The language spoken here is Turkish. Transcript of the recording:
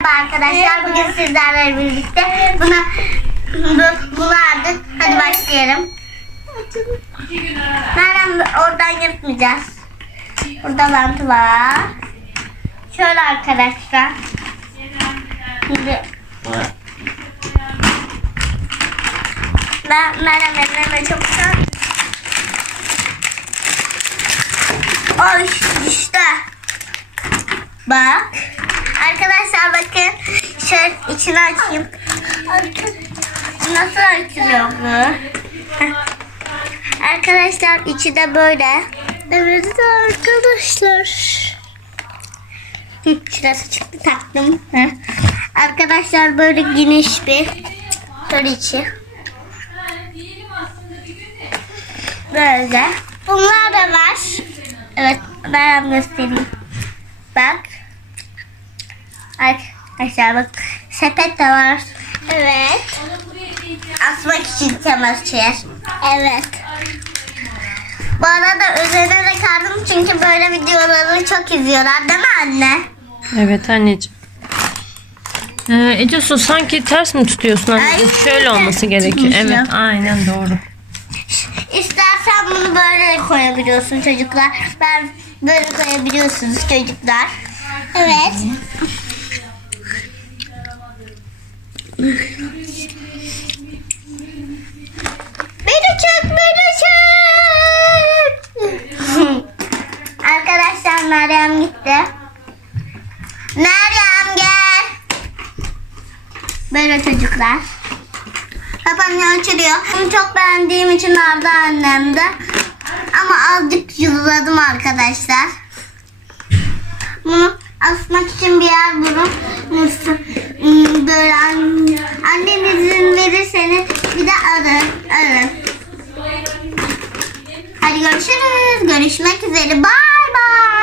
Merhaba arkadaşlar bugün sizlerle birlikte buna bu, bunu aldık. Hadi başlayalım. Nereden oradan yırtmayacağız. Burada bantı var. Şöyle arkadaşlar. Şimdi ben Meryem ellerime çok güzel. Oy işte. Bak. Arkadaşlar bakın. Şöyle içini açayım. Nasıl açılıyor bu? Arkadaşlar içi de böyle. Evet arkadaşlar. Şurası çıktı taktım. Arkadaşlar böyle geniş bir şöyle içi. Böyle. Bunlar da var. Evet ben göstereyim. Bak. Arkadaşlar bak sepet de var. Evet. Asmak için çamaşır. Evet. Bu arada üzerine de kaldım çünkü böyle videoları çok izliyorlar değil mi anne? Evet anneciğim. Ee, Ece Su sanki ters mi tutuyorsun anneciğim? Ay, Şöyle olması gerekiyor. tutmuşum. Evet aynen doğru. İstersen bunu böyle koyabiliyorsun çocuklar. Ben böyle koyabiliyorsunuz çocuklar. Evet. Beni çek, beni çek. Arkadaşlar Meryem gitti. Meryem gel. Böyle çocuklar. Kapanıyor açılıyor. Bunu çok beğendiğim için aldı annem de. Ama azıcık yılladım arkadaşlar. Bunu asmak için bir yer bulun. Nasıl? Hmm, Böyle an- annem izin verirseniz Alın. Hadi görüşürüz. Görüşmek üzere. Bye bye.